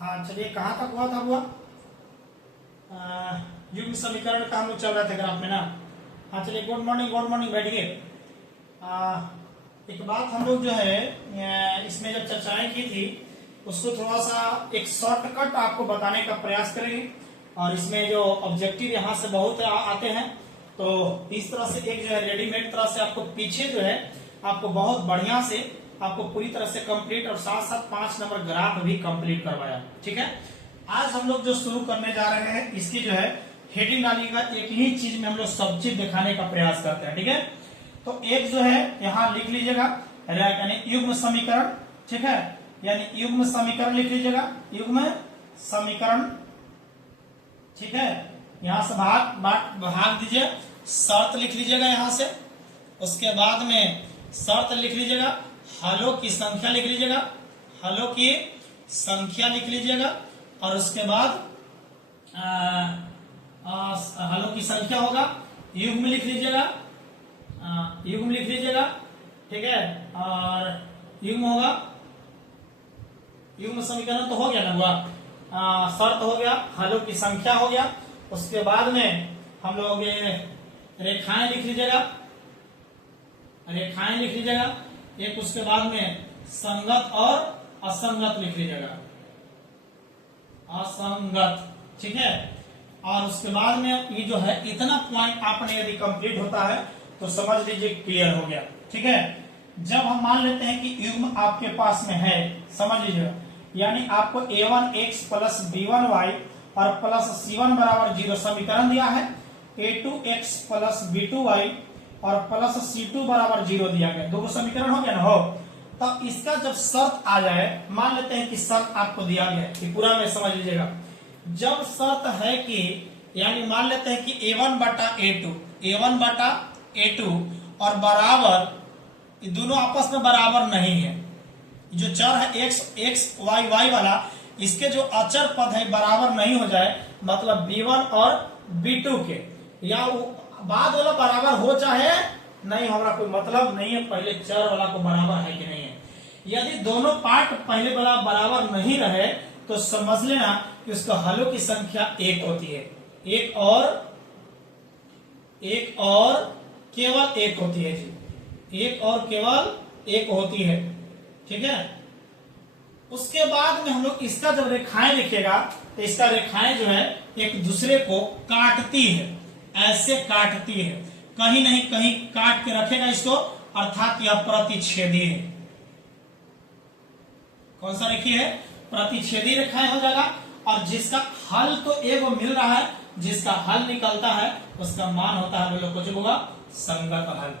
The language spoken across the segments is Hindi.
हाँ चलिए, कहाँ तक हुआ था हुआ युग्म समीकरण का हम लोग चल रहे थे ग्राफ में ना। हाँ चलिए, गुड मॉर्निंग बैठिए। एक बात हम लोग जो है इसमें जब चर्चाएं की थी उसको थोड़ा सा एक शॉर्टकट आपको बताने का प्रयास करेंगे। और इसमें जो ऑब्जेक्टिव यहाँ से बहुत आते हैं, तो इस तरह से एक जो है रेडीमेड तरह से आपको पीछे जो है आपको बहुत बढ़िया से आपको पूरी तरह से कंप्लीट और साथ साथ 5 नंबर ग्राफ भी कंप्लीट करवाया। ठीक है, आज हम लोग जो शुरू करने जा रहे हैं इसकी जो है हेडिंग डालिएगा, एक ही चीज में हम लोग सब चीज दिखाने का प्रयास करते हैं। ठीक है, तो एक जो है यहाँ लिख लीजिएगा यानी युग्म समीकरण। ठीक है, यानी युग्म समीकरण लिख लीजिएगा, युग्म समीकरण। ठीक है, यहां से भाग दीजिए, शर्त लिख लीजिएगा यहां से। उसके बाद में शर्त लिख लीजिएगा, हलों की संख्या लिख लीजिएगा, हलों की संख्या लिख लीजिएगा। और उसके बाद हलों की संख्या होगा, युग्म लिख लीजिएगा, युग्म लिख लीजिएगा। ठीक है, और युग्म होगा, युग्म समीकरण तो हो गया ना हुआ, शर्त हो गया, हलों की संख्या हो गया। उसके बाद में हम लोग रेखाएं लिख लीजिएगा, रेखाएं लिख लीजिएगा एक। उसके बाद में संगत और असंगत लिख लीजिएगा, असंगत। ठीक है, और उसके बाद में ये जो है इतना पॉइंट आपने यदि कंप्लीट होता है तो समझ लीजिए क्लियर हो गया। ठीक है, जब हम मान लेते हैं कि युग्म आपके पास में है, समझ लीजिएगा, यानी आपको a1x प्लस b1y और प्लस c1 बराबर 0 समीकरण दिया है, a2x प्लस b2y और प्लस c2 बराबर 0 दिया गया। दो समीकरण हो गया ना हो। तो इसका जब शर्त आ जाए, मान लेते हैं कि शर्त आपको दिया गया है कि पूरा में समझ लीजिएगा। जब शर्त है कि यानी मान लेते हैं कि a1 बटा a2, a1 बटा a2 और बराबर, ये दोनों आपस में बराबर नहीं है। जो चर है x y वाला, इसके जो अचर पद है बराबर नहीं हो जाए, मतलब b1 और b2 के, या बाद वाला बराबर हो चाहे नहीं, हमारा कोई मतलब नहीं है, पहले चर वाला को बराबर है कि नहीं है। यदि दोनों पार्ट पहले वाला बराबर नहीं रहे तो समझ लेना कि उसका हलों की संख्या 1 होती है, एक और केवल 1 होती है जी, एक और केवल 1 होती है। ठीक है, उसके बाद में हम लोग इसका जब रेखाएं लिखेगा तो इसका रेखाएं जो है एक दूसरे को काटती है, ऐसे काटती है, कहीं नहीं कहीं काट के रखेगा इसको, अर्थात यह प्रतिच्छेदी है। कौन सा रेखी है? प्रतिच्छेदी रेखाएं हो जाएगा। और जिसका हल तो एगो मिल रहा है, जिसका हल निकलता है उसका मान होता है, बोलो कुछ होगा संगत हल।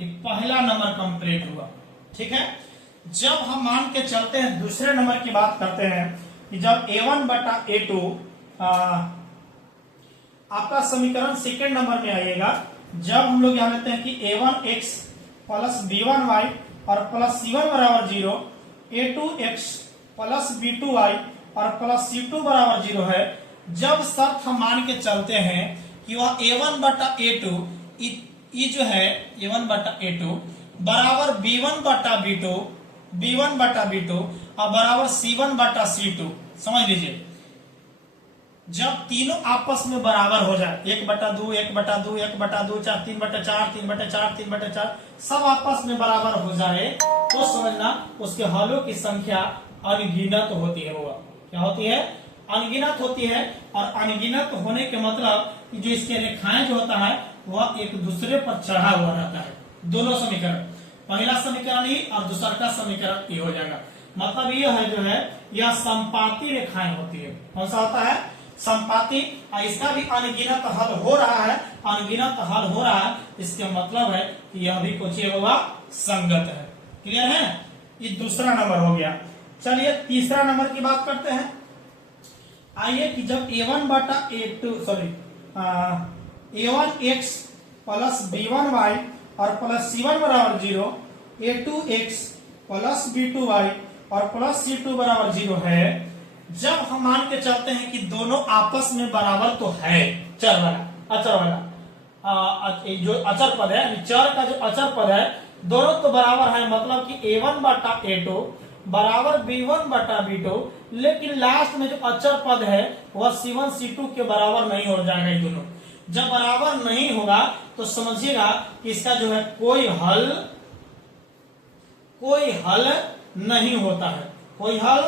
ये पहला नंबर कंप्लीट हुआ। ठीक है, जब हम मान के चलते हैं दूसरे नंबर की बात करते हैं कि जब a1 बटा a2 आपका समीकरण सेकेंड नंबर में आइएगा, जब हम लोग यहां लेते हैं कि a1x प्लस b1y और प्लस c1 बराबर 0, a2x प्लस b2y और प्लस c2 बराबर 0 है। जब शर्त हम मान के चलते हैं कि वह a1 बटा a2, ये जो है a1 बटा a2 बराबर b1 बटा b2, b1 बटा b2 और बराबर c1 बटा c2। समझ लीजिए, जब तीनों आपस में बराबर हो जाए, 1 बटा 2, 1 बटा 2, 1 बटा 2, 4, 3 बटा 4, 3 बटा 4, 3 बटा 4, सब आपस में बराबर हो जाए तो समझना उसके हलों की संख्या अनगिनत होती है। वो क्या होती है? अनगिनत होती है। और अनगिनत होने के मतलब जो इसके रेखाएं जो होता है वह एक दूसरे पर चढ़ा हुआ रहता है। दोनों समीकरण, पहला समीकरण ही और दूसरा का समीकरण ये हो जाएगा। मतलब ये है जो है यह संपाती रेखाएं होती है। कौन सा होता है? संपाती। और इसका भी अनगिनत हल हो रहा है, अनगिनत हल हो रहा है, इसका मतलब है कि यह भी कुछ होगा संगत है। क्लियर है? ये दूसरा नंबर हो गया। चलिए तीसरा नंबर की बात करते हैं। आइए कि जब a1 बटा a2 sorry a1x plus b1y और प्लस c1 बराबर 0, a2x प्लस b2y और प्लस c2 बराबर 0 है। जब हम मान के चलते हैं कि दोनों आपस में बराबर तो है, चर वाला अचर वाला जो अचर पद है, चर का जो अचर पद है दोनों तो बराबर है, मतलब कि a1 बटा a2 बराबर b1 बटा b2, लेकिन लास्ट में जो अचर पद है वह c1 c2 के बराबर नहीं हो जाएगा। ये दोनों जब बराबर नहीं होगा तो समझिएगा कि इसका जो है कोई हल नहीं होता है, कोई हल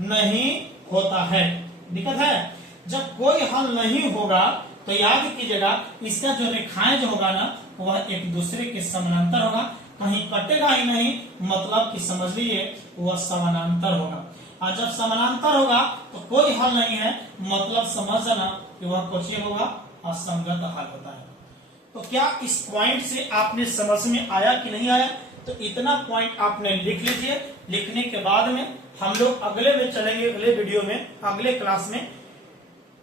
नहीं होता है। दिक्कत है, जब कोई हल नहीं होगा तो याद कीजिएगा इसका जो रेखाएं जो होगा ना वह एक दूसरे के समानांतर होगा, कहीं कटेगा ही नहीं, मतलब कि समझ लीजिए वह समानांतर होगा। और जब समानांतर होगा तो कोई हल नहीं है, मतलब समझ जाना कि वह कुछ होगा असंगत हल होता है। तो क्या इस पॉइंट से आपने समझ में आया कि नहीं आया? तो इतना पॉइंट आपने लिख लीजिए। लिखने के बाद में हम लोग अगले में चलेंगे, अगले वीडियो में, अगले क्लास में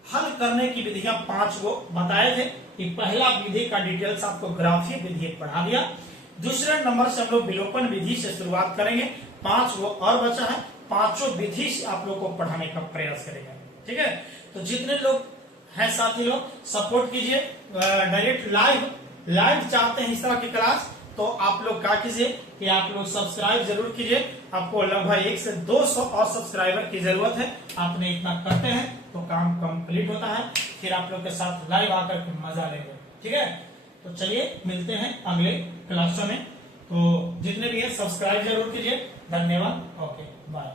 हल करने की विधियां 5 को बताए थे कि पहला विधि का डिटेल्स आपको ग्राफीय विधि पढ़ा दिया। दूसरे नंबर से हम लोग विलोपन विधि से शुरुआत करेंगे। 5 वो और बचा है, पांचों विधि से आप लोग को पढ़ाने का प्रयास करेंगे। ठीक है, तो जितने लोग हैं साथी लोग सपोर्ट कीजिए। डायरेक्ट लाइव चाहते हैं इस तरह की क्लास, तो आप लोग क्या कीजिए कि आप लोग सब्सक्राइब जरूर कीजिए। आपको लगभग 1 से 200 और सब्सक्राइबर की जरूरत है। आपने इतना करते हैं तो काम कंप्लीट होता है, फिर आप लोग के साथ लाइव आकर के मजा लेंगे। ठीक है, तो चलिए मिलते हैं अगले क्लासों में। तो जितने भी है सब्सक्राइब जरूर कीजिए। धन्यवाद। Okay, bye.